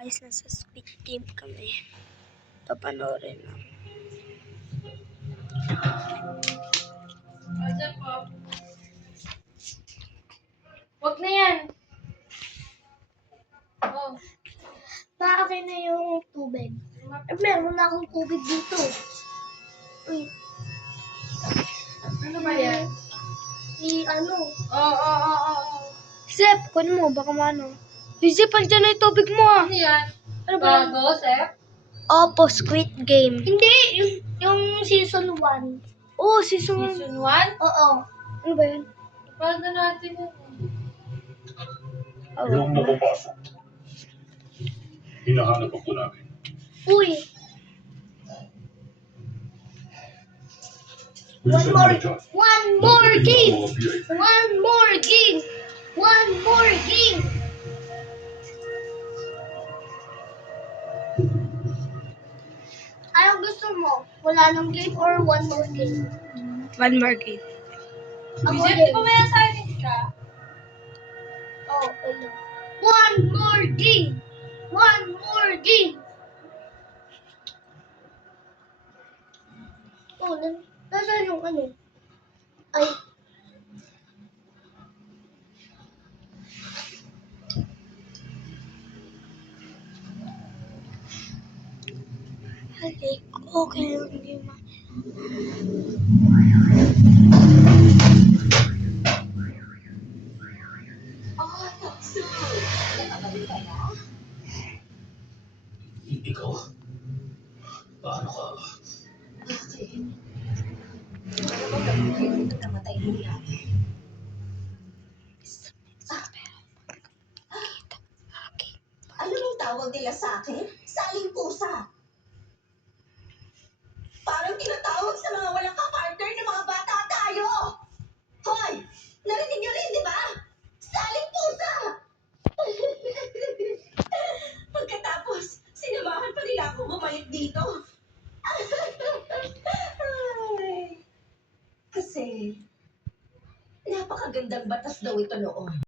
Guys, nasa Squid Game kami. Papanoorin lang. Wag na yan. Oh. Maakin na yung tubig. Meron na akong tubig dito. Uy. Ano ba yan? Oh. Sep, kunin mo. Baka maano. Sep, andyan na yung tubig mo ah. Ano yan? Ano ba yan? Bago, Sep? Opo, Squid Game. Hindi, yung season 1. Oo, season 1. Season 1? Oo. Ano ba yan? Paano natin yun? Huwag mo pumasok. Hinahanap ako namin. Uy, Bilisan mo na dyan. one more game! Mga VIP. One more game! One more game! Anong gusto mo? Wala nang game or one more game? One more game. Ako Sep, din. di ba may assignment ka? Oh, ano? One more game! One more game! Oh, nasaan yung ano? Ay. Halik. Okay, hindi ma. Ikaw? Paano ka? Namatay nila. Ano yung tawag nila sa akin? Saling pusa. Parang tinatawag sa mga walang kapartner na mga bata tayo. Hoy! Narinig niyo rin, di ba? Saling pusa! Pagkatapos, sinamahan pa nila ako bumalik dito. Ay, kasi, napakagandang batas daw ito noon.